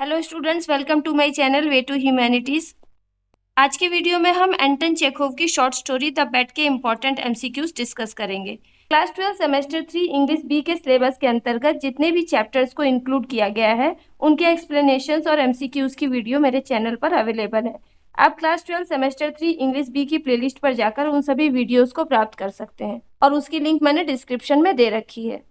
Hello students, welcome to my channel way to humanities. आज के video में हम एंटन चेखोव की शॉर्ट स्टोरी द बैट के इम्पोर्टेंट एमसीक्यूज डिस्कस करेंगे। क्लास 12 सेमेस्टर 3 इंग्लिश बी के सिलेबस के अंतर्गत जितने भी चैप्टर्स को इंक्लूड किया गया है उनके एक्सप्लेनेशंस और एमसीक्यूज की वीडियो मेरे चैनल पर अवेलेबल है। आप क्लास 12 सेमेस्टर 3 इंग्लिश बी की प्लेलिस्ट पर जाकर उन सभी वीडियोज को प्राप्त कर सकते हैं और उसकी लिंक मैंने डिस्क्रिप्शन में दे रखी है।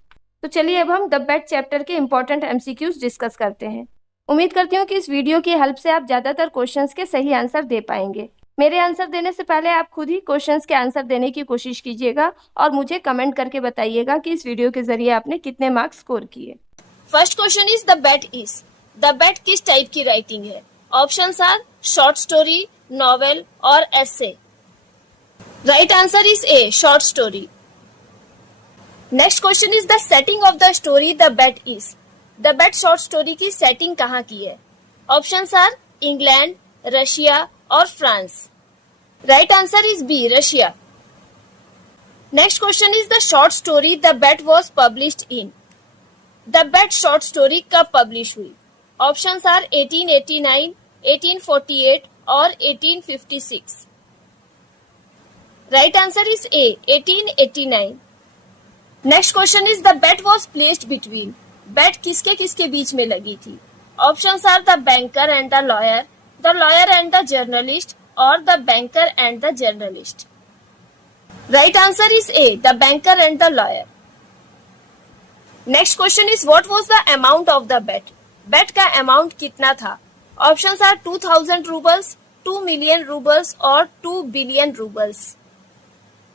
तो चलिए अब हम द बैट चैप्टर के इम्पोर्टेंट एमसीक्यूज डिस्कस करते हैं। उम्मीद करती हूँ कि इस वीडियो की हेल्प से आप ज्यादातर क्वेश्चंस के सही आंसर दे पाएंगे। मेरे आंसर देने से पहले आप खुद ही क्वेश्चंस के आंसर देने की कोशिश कीजिएगा और मुझे कमेंट करके बताइएगा कि इस वीडियो के जरिए आपने कितने मार्क्स स्कोर किए। First question is the bet किस टाइप की राइटिंग है? Options are short story, novel और essay. Right answer is A, short story. Next question is the setting of the story the bet is. The bet short story की setting कहाँ की है? Options are England, Russia और France. Right answer is B, Russia. Next question is the short story the bet was published in. The bet short story कब publish हुई? Options are 1889, 1848 और 1856। Right answer is A, 1889। Next question is the bet was placed between. Bet किसके किसके बीच में लगी थी? Options are the banker and the lawyer and the journalist और the banker and the journalist. Right answer is A, the banker and the lawyer. Next question is what was the amount of the bat. Bat का amount कितना था? Options are 2000 roubles, 2 million roubles और 2 billion roubles.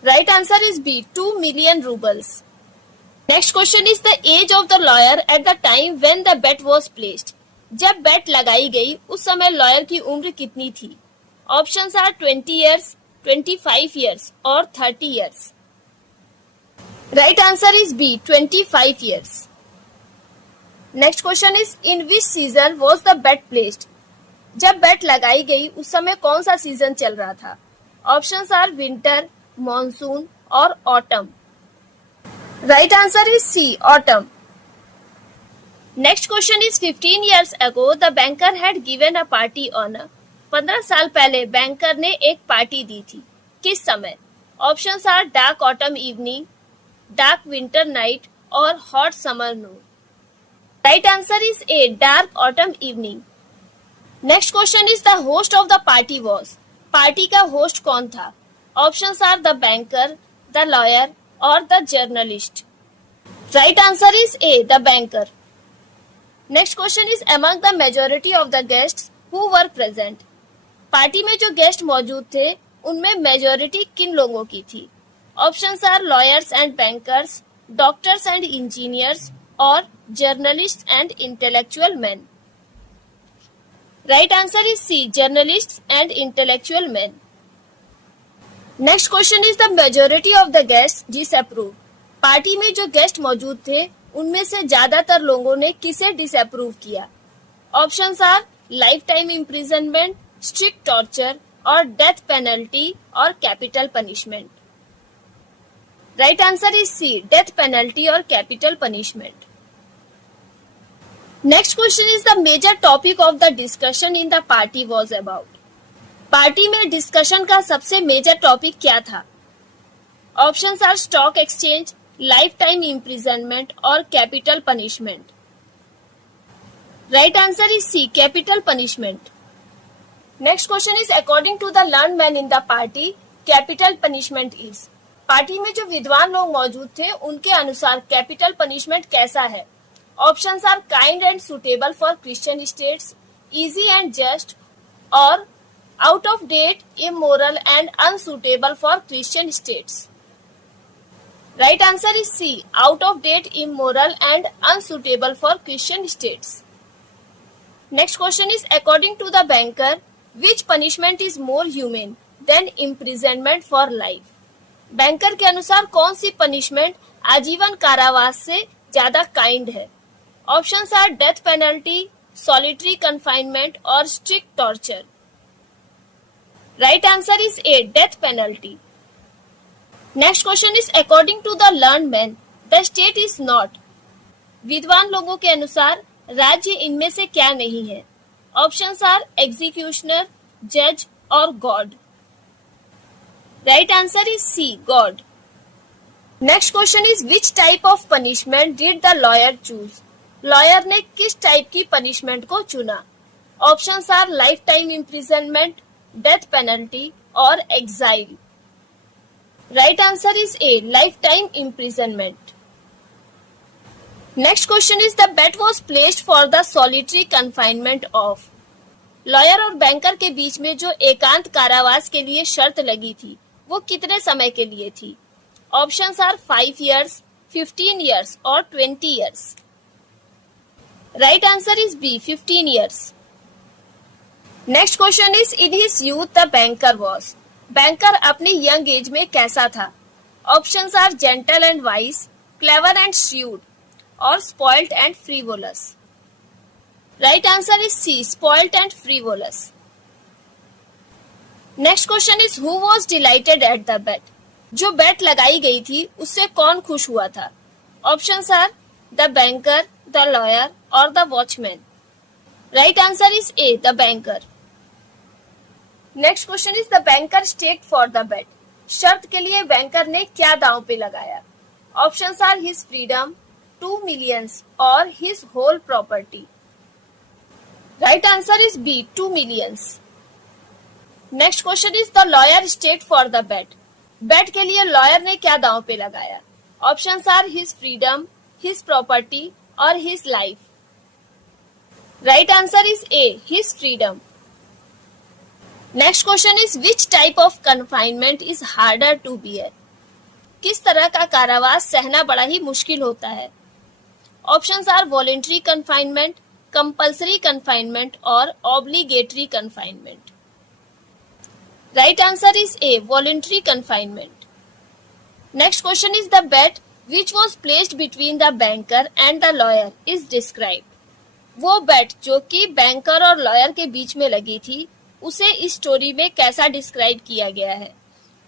Right answer is B, 2 million roubles. Next question is the age of the lawyer at the time when the bet was placed. जब bet लगाई गई उस समय lawyer की उम्र कितनी थी? ऑप्शंस आर 20 ईयर्स, 25 ईयर्स और 30 years. Right answer is B, 25 years. Next question is in which season was the bet placed. जब बैट लगाई गई उस समय कौन सा सीजन चल रहा था? ऑप्शंस आर विंटर, मॉनसून और autumn. Right answer is C, autumn. Next question is 15 years ago the banker had given a party on. 15 साल पहले बैंकर ने एक पार्टी दी थी। किस समय? Options are dark autumn evening, dark winter night और hot summer noon. Right answer is A, dark autumn evening. Next question is the host of the party was. Party का host कौन था? Options are the banker, the lawyer और the journalist. Right answer is A, the banker. Next question is among the majority of the guests who were present. Party में जो guest मौजूद थे उनमें majority किन लोगों की थी? Options are lawyers and bankers, doctors and engineers और journalist and intellectual man. Right answer is C, journalist and intellectual man. Next question is the majority of the guest disapprove. Party में जो guest मौजूद थे उनमें से ज्यादातर लोगों ने किसे डिसअप्रूव किया? Options are lifetime imprisonment, strict torture और डेथ पेनल्टी और capital punishment. Right answer is C, death penalty और capital punishment. Next question is the major topic of the discussion in the party was about. Party में discussion का सबसे major topic क्या था? Options are stock exchange, lifetime imprisonment और capital punishment. Right answer is C, capital punishment. Next question is according to the learn man in the party capital punishment is. Party में जो विद्वान लोग मौजूद थे उनके अनुसार कैपिटल पनिशमेंट कैसा है? Options are kind and suitable for Christian states, easy and just और out of date, immoral and unsuitable for Christian states. Right answer is C, out of date, immoral and unsuitable for Christian states. Next question is according to the banker, which punishment is more humane than imprisonment for life? Banker के अनुसार कौन सी punishment आजीवन कारावास से ज्यादा kind है? Options are death penalty, solitary confinement और strict torture. Right answer is A, death penalty. Next question is according to the learned man, the state is not। विद्वान लोगों के अनुसार राज्य इनमें से क्या नहीं है? ऑप्शंस आर एग्जीक्यूशनर, जज और God. Right answer is C, God. Next question is which type of punishment did the lawyer choose? Lawyer ने किस टाइप की पनिशमेंट को चुना? Options are lifetime imprisonment, death penalty और exile. Right answer is A, lifetime imprisonment. Next question is the bet was placed for the solitary confinement of. Lawyer और banker के बीच में जो एकांत कारावास के लिए शर्त लगी थी वो कितने समय के लिए थी? ऑप्शंस आर 5 years, 15 years और 20 years. Right answer is B, 15 years. Next question is in his youth the banker was. Banker अपनी यंग एज में कैसा था? Options are gentle and wise, clever and shrewd और spoiled and frivolous. Right answer is C, spoiled and frivolous. Next question is who was delighted at the bet. जो bet लगाई गई थी उससे कौन खुश हुआ था? Options are the banker, the lawyer और the watchman. Right answer is A, the banker. Next question is the banker stake for the bet. शर्त के लिए बैंकर ने क्या दांव पे लगाया? Options are his freedom, 2 million और his whole property. Right answer is B, 2 million। Next question is the lawyer stake for the bet. Bet के लिए लॉयर ने क्या दांव पे लगाया? Options are his freedom, his property और his life. Right answer is A, his freedom. Next question is which type of confinement is harder to bear. किस तरह का कारावास सहना बड़ा ही मुश्किल होता है? Options are voluntary confinement, compulsory confinement और obligatory confinement. Right answer is A, voluntary confinement. Next question is the bet which was placed between the banker and the lawyer is described. वो बेट जो कि बैंकर और lawyer के बीच में लगी थी उसे इस स्टोरी में कैसा डिस्क्राइब किया गया है?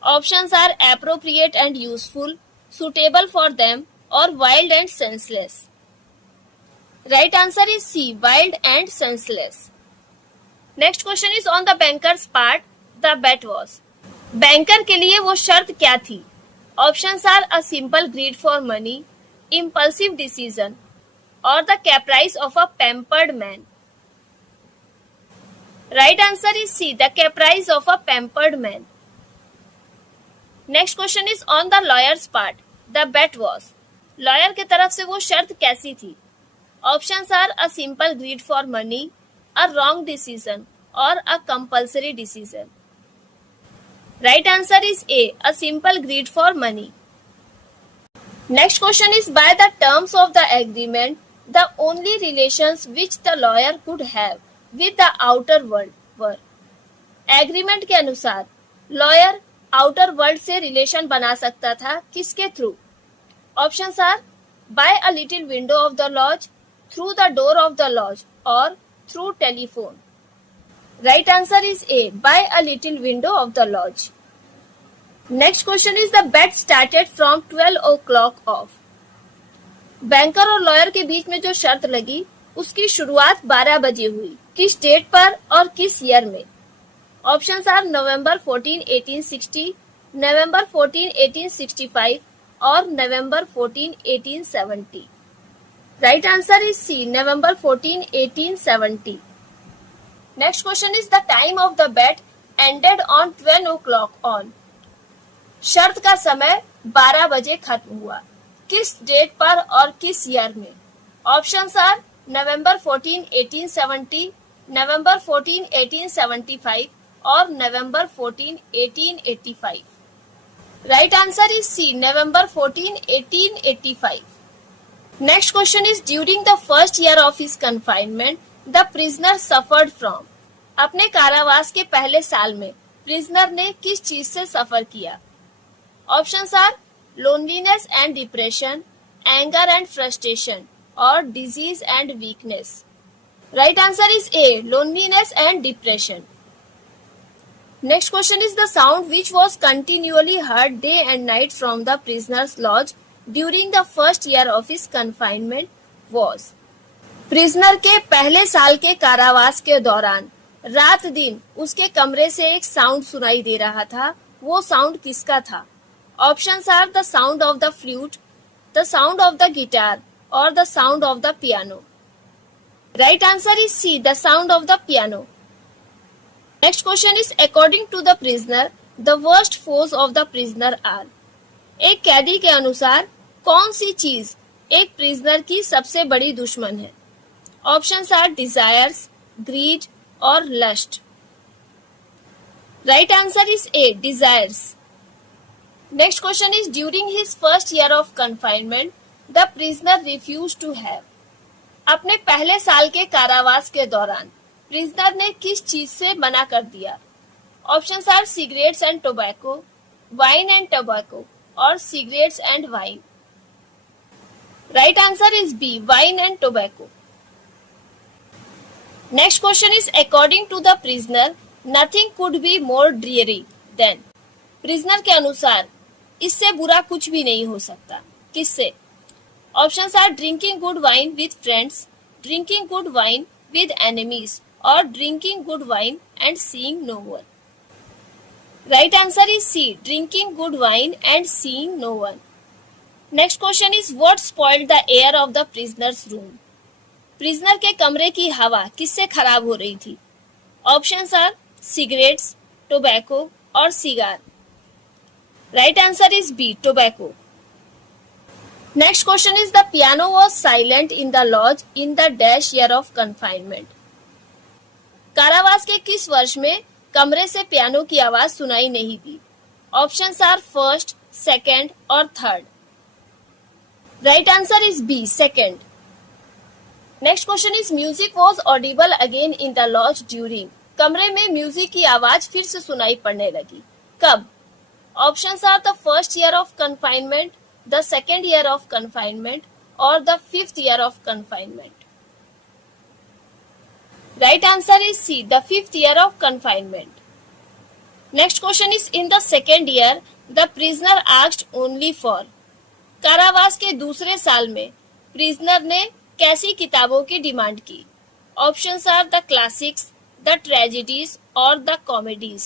Options are appropriate and useful, suitable for them और wild and senseless. Right answer is C, wild and senseless. Next question is on the banker's part the bet was. Banker के लिए वो शर्त क्या थी? Options are a simple greed for money, impulsive decision और the caprice of a pampered man. Right answer is C, the caprice of a pampered man. Next question is on the lawyer's part the bet was. Lawyer की तरफ से वो शर्त कैसी थी? Options are a simple greed for money, a wrong decision और a compulsory decision. Right answer is A, a simple greed for money. Next question is by the terms of the agreement, the only relations which the lawyer could have with the outer world were. Agreement के अनुसार lawyer outer world से relation बना सकता था किसके through? Options are by a little window of the lodge, through the door of the lodge और through telephone. Right answer is A, by a little window of the lodge. Next question is the bet started from 12 o'clock off. Banker और lawyer के बीच में जो शर्त लगी उसकी शुरुआत 12 बजे हुई। किस डेट पर और किस ईयर में? ऑप्शंस आर नवंबर 14, 1860, नवंबर 14, 1865 और November 14, 1870। Right answer is C, November 14, 1870। Next question is the time of the bet ended on 12 o'clock on. शर्त का समय 12 बजे खत्म हुआ। किस डेट पर और किस ईयर में? ऑप्शंस आर नवंबर 14, 1870, नवंबर 14, 1875 और November 14, 1885। Right answer is C, November 14, 1885। Next question is during the first year of his confinement the prisoner suffered from. अपने कारावास के पहले साल में प्रिजनर ने किस चीज से सफर किया? Options are loneliness and depression, anger and frustration और disease and weakness. Right answer is A, loneliness and depression. Next question is the sound which was continuously heard day and night from the prisoner's lodge during the first year of his confinement was. Prisoner के पहले साल के कारावास के दौरान रात दिन उसके कमरे से एक साउंड सुनाई दे रहा था। वो साउंड किसका था? Options are the sound of the flute, the sound of the guitar और the sound of the piano. Right answer is C, the sound of the piano. Next question is according to the prisoner the worst foes of the prisoner are. एक कैदी के अनुसार कौन सी चीज एक prisoner की सबसे बड़ी दुश्मन है? ऑप्शंस आर डिजायर्स, ग्रीड और lust. Right answer is A, desires. Next question is during his first year of confinement the prisoner refuse to have. अपने पहले साल के कारावास के दौरान प्रिजनर ने किस चीज से मना कर दिया? Options are cigarettes and tobacco, wine and tobacco और cigarettes and wine. Right answer is B, wine and tobacco. Next question is according to the prisoner nothing could be more dreary than. Prisoner के अनुसार इससे बुरा कुछ भी नहीं हो सकता। किससे? Options are drinking good wine with friends, drinking good wine with enemies और drinking good wine and seeing no one. Right answer is C, drinking good wine and seeing no one. Next question is what spoiled the air of the prisoner's room. Prisoner के कमरे की हवा किससे खराब हो रही थी? ऑप्शंस आर सिगरेट्स, टोबैको और cigar. Right answer is B, tobacco. Next question is the piano was silent in the lodge in the dash year of confinement. कारावास के किस वर्ष में कमरे से पियानो की आवाज सुनाई नहीं दी? ऑप्शंस आर फर्स्ट, सेकेंड और third. Right answer is B, second. Next question is music was audible again in the lodge during. कमरे में म्यूजिक की आवाज फिर से सुनाई पड़ने लगी। कब? Options are the first year of confinement, the second year of confinement और the fifth year of confinement. Right answer is C, the fifth year of confinement. Next question is in the second year the prisoner asked only for. कारावास के दूसरे साल में prisoner ने कैसी किताबों की डिमांड की? Options are the classics, the tragedies और the comedies.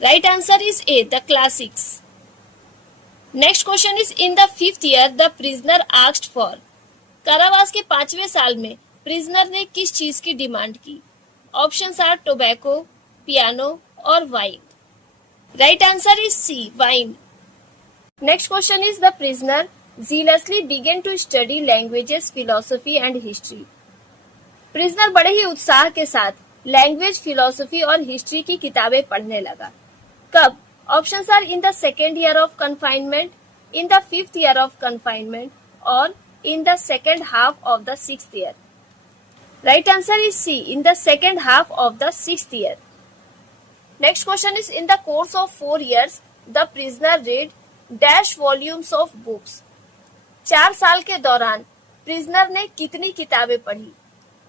Right answer is A, the classics. Next question is in the fifth year the prisoner asked for. कारावास के 5वें साल में प्रिजनर ने किस चीज की डिमांड की? ऑप्शंस आर टोबैको, पियानो और wine. Right answer is C, wine. Next question is the prisoner zealously began to study languages, philosophy and history. Prisoner बड़े ही उत्साह के साथ लैंग्वेज, फिलोसफी और हिस्ट्री की किताबें पढ़ने लगा। कब? Options are in the second year of confinement, in the fifth year of confinement और in the second half of the sixth year. Right answer is C, in the second half of the sixth year. Next question is in the course of 4 years the prisoner read dash volumes of books. 4 साल के दौरान prisoner ने कितनी किताबें पढ़ी?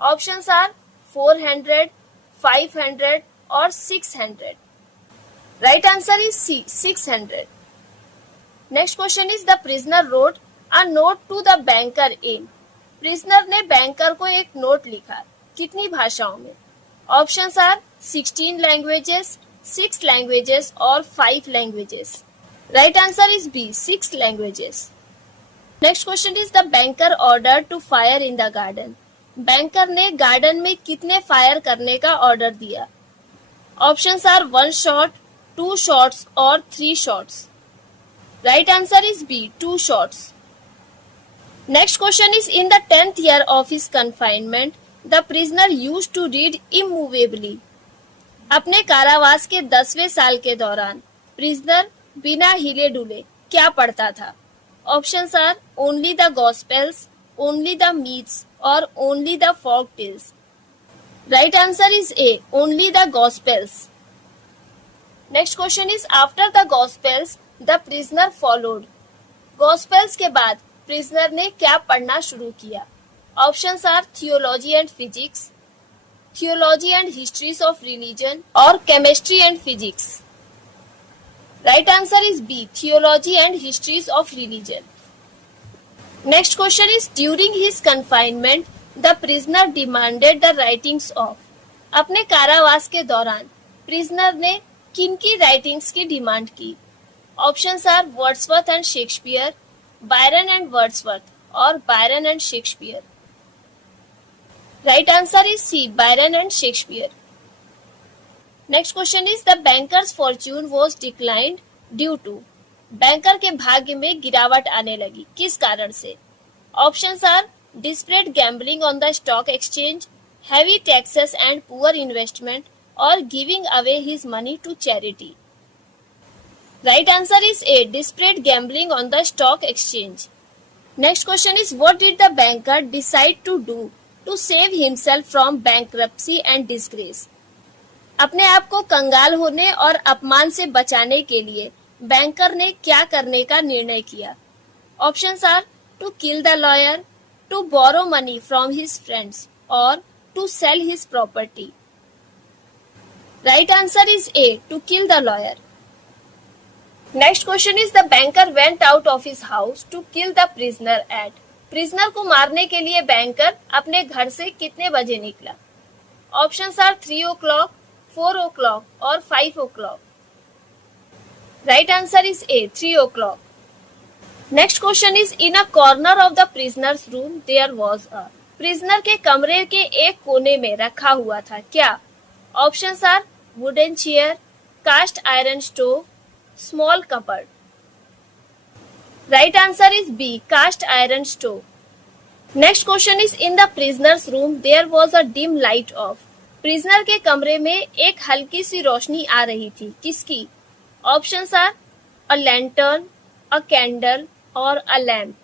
Options are 400, 500 और 600। Right answer is C, 600। Next question is the prisoner wrote a note to the banker in. Prisoner ने banker को एक नोट लिखा। कितनी भाषाओं में? ऑप्शंस आर 16 लैंग्वेजेस, 6 लैंग्वेजेस और 5 languages. Right answer is B, 6 languages. Next question is the banker order to fire in the garden. बैंकर ने गार्डन में कितने फायर करने का ऑर्डर दिया? ऑप्शंस आर 1 shot, 2 shots और 3 shots। Right answer is B, 2 shots। Next question is in the 10th year of his confinement the prisoner used to read immovably। अपने कारावास के 10वें साल के दौरान प्रिजनर बिना हिले डुले क्या पढ़ता था? Options are only the gospels, only the myths और only the folk tales. Right answer is A, only the gospels. Next question is after the gospels the prisoner followed. Gospels के बाद प्रिजनर ने क्या पढ़ना शुरू किया? Options are theology and physics, theology and histories of religion और chemistry and physics. Right answer is B, theology and histories of religion. Next question is during his confinement the prisoner demanded the writings of. अपने कारावास के दौरान prisoner ने किनकी writings की demand की? Options are Wordsworth and Shakespeare, Byron and Wordsworth और Byron and Shakespeare. Right answer is C, Byron and Shakespeare. Next question is the banker's fortune was declined due to. Banker के भाग्य में गिरावट आने लगी, किस कारण से? Options are desperate gambling on the stock exchange, heavy taxes and poor investment, or giving away his money to charity. Right answer is A, desperate gambling on the stock exchange. Next question is, what did the banker decide to do to save himself from bankruptcy and disgrace? अपने आप को कंगाल होने और अपमान से बचाने के लिए बैंकर ने क्या करने का निर्णय किया? Options are to kill the lawyer, to borrow money from his friends और to sell his property. Right answer is A, to kill the lawyer. Next question is, the banker went out of his house to kill the prisoner at. prisoner को मारने के लिए banker अपने घर से कितने बजे निकला? Options are 3 o'clock, 4 o'clock और 5 o'clock. Right answer is A, 3 o'clock. Next question is, in a corner of the prisoner's room there was a. Prisoner के कमरे के एक कोने में रखा हुआ था क्या? Options are wooden chair, cast iron stove, small cupboard. Right answer is B, cast iron stove. Next question is, in the prisoner's room there was a dim light of. Prisoner के कमरे में एक हल्की सी रोशनी आ रही थी, किसकी? Options are a lantern, a candle और a lamp.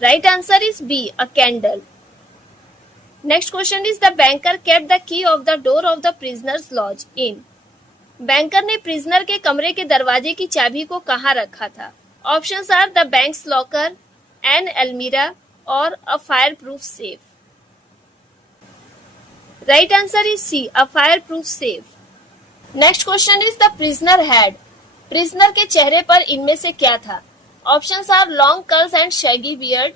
Right answer is B, a candle. Next question is, the banker kept the key of the door of the prisoner's lodge in. Banker ने prisoner के कमरे के दरवाजे की चाबी को कहाँ रखा था? Options are the bank's locker, an almirah और a fireproof safe. Right answer is C, a fireproof safe. Next question is, the prisoner had. Prisoner के चेहरे पर इनमें से क्या था? Options are long curls and shaggy beard,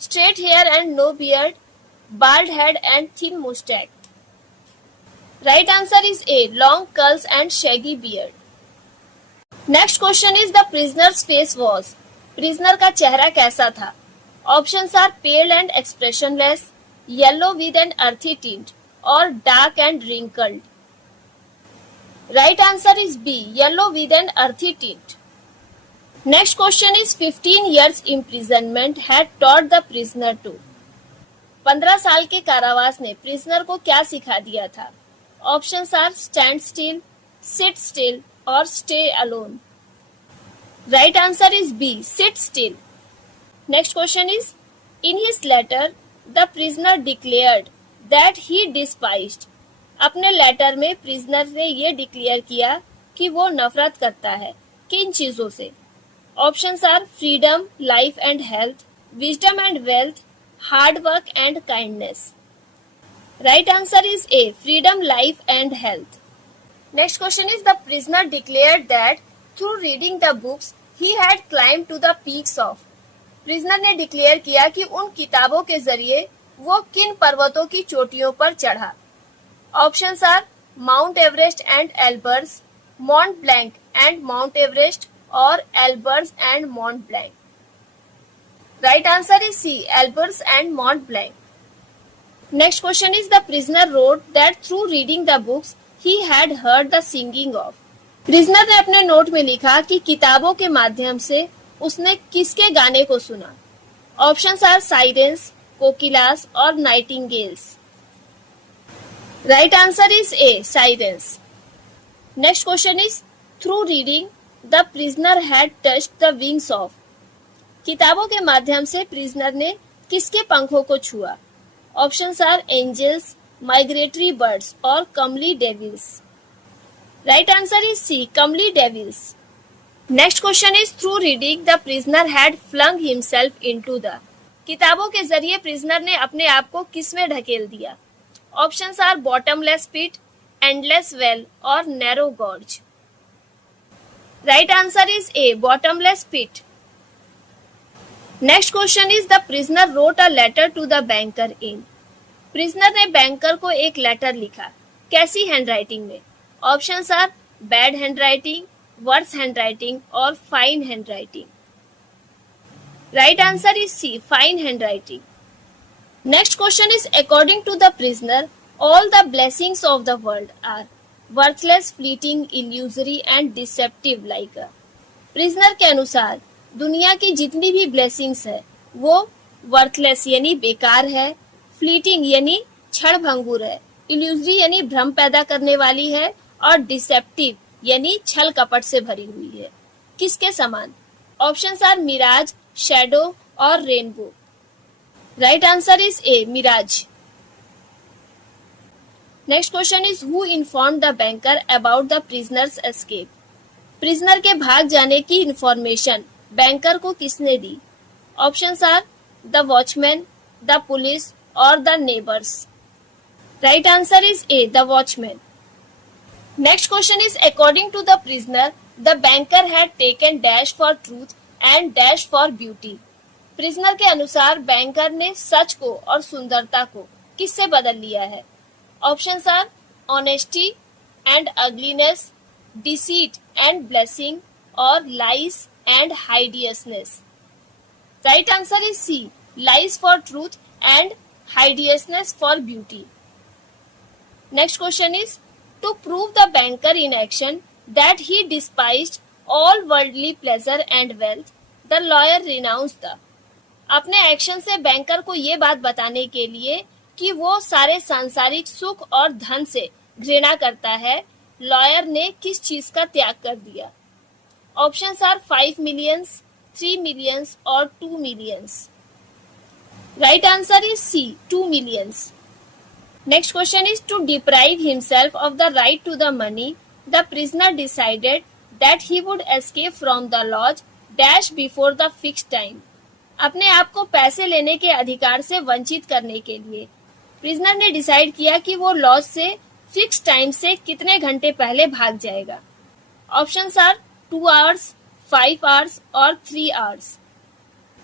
straight hair and no beard, bald head and thin mustache. Right answer is A, long curls and shaggy beard. Next question is, the prisoner's face was. Prisoner का चेहरा कैसा था? Options are pale and expressionless, yellow with an earthy tint, or dark and wrinkled. Right answer is B, yellow with an earthy tint. Next question is, 15 years imprisonment had taught the prisoner to. 15 साल के कारावास ने prisoner को क्या सिखा दिया था? Options are stand still, sit still और stay alone. Right answer is B, sit still. Next question is, in his letter the prisoner declared that he despised. अपने लेटर में प्रिजनर ने ये डिक्लेयर किया कि वो नफरत करता है, किन चीजों से? Options are freedom, life and health, wisdom and wealth, hard work and kindness. Right answer is A, freedom, life and health. Next question is, the prisoner declared that through reading the books he had climbed to the peaks of. prisoner ने declare किया कि उन किताबों के जरिए वो किन पर्वतों की चोटियों पर चढ़ा? Options are Mount Everest and Elbrus, Mont Blanc and Mount Everest और Elbrus and Mont Blanc. Right answer is C, Elbrus and Mont Blanc. Next question is, the prisoner wrote that through reading the books he had heard the singing of. prisoner ने अपने note में लिखा कि किताबों के माध्यम से उसने किसके गाने को सुना? Options are sirens, कोकिलास और nightingales. Right answer is A, sirens. Next question is, through reading the prisoner had touched the wings of. किताबों के माध्यम से प्रिजनर ने किसके पंखों को छुआ? Options are angels, migratory birds और comely devils. Right answer is C, comely devils. Next question is, through reading the prisoner had flung himself into the. किताबों के जरिए प्रिजनर ने अपने आप को किस में ढकेल दिया? Options are bottomless pit, endless well और narrow gorge. Right answer is A, bottomless pit. Next question is the prisoner wrote a letter to the banker in. Prisoner ने बैंकर को एक लेटर लिखा, कैसी हैंडराइटिंग में? Options are bad handwriting, worse handwriting और fine handwriting. Right answer is C, fine handwriting. Next question is according to the prisoner all the blessings of the world are worthless, fleeting, illusory and deceptive like a. Prisoner के अनुसार दुनिया की जितनी भी blessings है वो worthless यानी बेकार है, फ्लीटिंग यानी क्षण भंगुर है, इल्यूजरी यानी भ्रम पैदा करने वाली है और डिसेप्टिव यानी छल कपट से भरी हुई है। किसके समान? ऑप्शंस आर मिराज, शैडो और rainbow. Right answer is A, mirage. Next question is who informed the banker about the prisoner's escape. Prisoner के भाग जाने की इंफॉर्मेशन बैंकर को किसने दी? Options are the watchman, the police और the neighbours. Right answer is A, the watchman. Next question is according to the prisoner the banker had taken dash for truth and dash for beauty. Prisoner के अनुसार banker ने सच को और सुंदरता को किससे बदल लिया है? Options are honesty and ugliness, deceit and blessing और lies and hideousness. Right answer is C, lies for truth and hideousness for beauty. Next question is to prove the banker in action that he despised all worldly pleasure and wealth, the lawyer renounced the। अपने action से banker को ये बात बताने के लिए कि वो सारे सांसारिक सुख और धन से घृणा करता है, लॉयर ने किस चीज का त्याग कर दिया? ऑप्शंस आर 5 million, 3 million और 2 million। Right answer is C, 2 million। Next question is to deprive himself of the right to the money the prisoner decided that he would escape from the lodge dash before the fixed time. अपने आप को पैसे लेने के अधिकार से वंचित करने के लिए प्रिजनर ने डिसाइड किया कि वो लॉज से फिक्स टाइम से कितने घंटे पहले भाग जाएगा। ऑप्शंस आर 2 hours, 5 hours और 3 hours.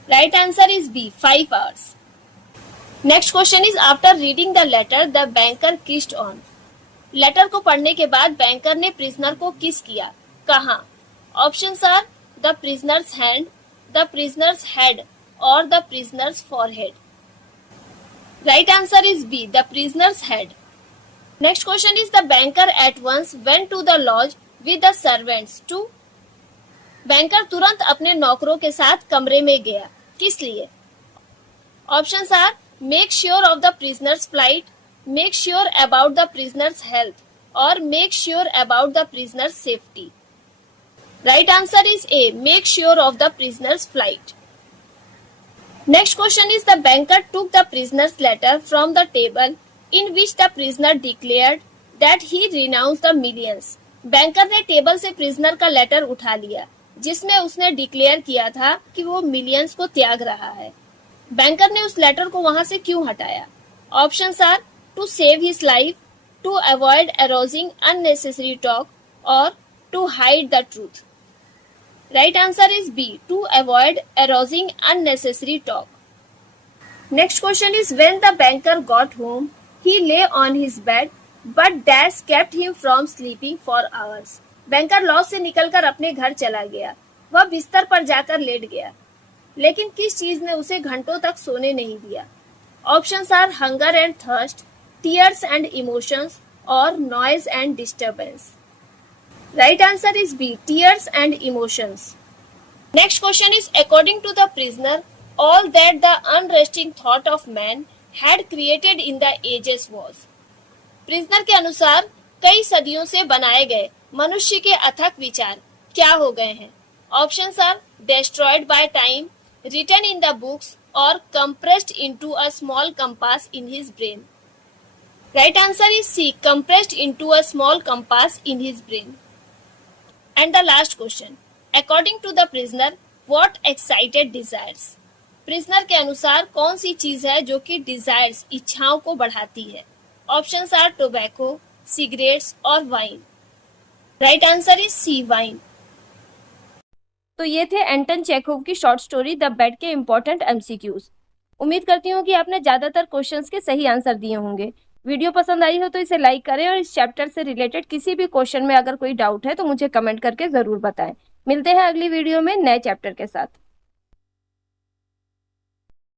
Right answer is B, 5 hours. Next question is after reading the letter, the banker kissed on. Letter को पढ़ने के बाद बैंकर ने प्रिजनर को किस किया, कहाँ? Options are the prisoner's hand, the prisoner's head और the prisoner's forehead. Right answer is B, the prisoner's head. Next question is the banker at once went to the lodge with the servants to. Banker तुरंत अपने नौकरों के साथ कमरे में गया, किस लिए? Options are make sure of the prisoner's flight, make sure about the prisoner's health और make sure about the prisoner's safety. Right answer is A, make sure of the prisoner's flight. Next question is the banker took the prisoner's letter from the table in which the prisoner declared that he renounce the millions. Banker ने table से prisoner का letter उठा लिया जिसमें उसने declare किया था कि वो मिलियंस को त्याग रहा है। बैंकर ने उस लेटर को वहां से क्यों हटाया? Options are to save his life, to avoid arousing unnecessary talk और to hide the truth. Right answer is B, to avoid arousing unnecessary talk. Next question is when the banker got home he lay on his bed but dash kept him from sleeping for hours. Banker lodge से निकलकर अपने घर चला गया, वह बिस्तर पर जाकर लेट गया, लेकिन किस चीज ने उसे घंटों तक सोने नहीं दिया? Options are hunger and thirst, tears and emotions और noise and disturbance. Right answer is B, tears and emotions. Next question is according to the prisoner all that the unresting thought of man had created in the ages was. प्रिजनर के अनुसार कई सदियों से बनाए गए मनुष्य के अथक विचार क्या हो गए हैं? Options are destroyed by time, written in the books or compressed into a small compass in his brain. Right answer is C, compressed into a small compass in his brain. And the last question, according to the prisoner, what excited desires? Prisoner के अनुसार कौन सी चीज है जो कि desires इच्छाओं को बढ़ाती है? Options are tobacco, cigarettes और wine. Right answer is C, wine. तो ये थे एंटन चेखोव की शॉर्ट स्टोरी द बेट के इम्पोर्टेंट एमसीक्यूज। उम्मीद करती हूँ कि आपने ज्यादातर क्वेश्चंस के सही आंसर दिए होंगे। वीडियो पसंद आई हो तो इसे लाइक करें और इस चैप्टर से रिलेटेड किसी भी क्वेश्चन में अगर कोई डाउट है तो मुझे कमेंट करके जरूर बताएं। मिलते हैं अगली वीडियो में नए चैप्टर के साथ।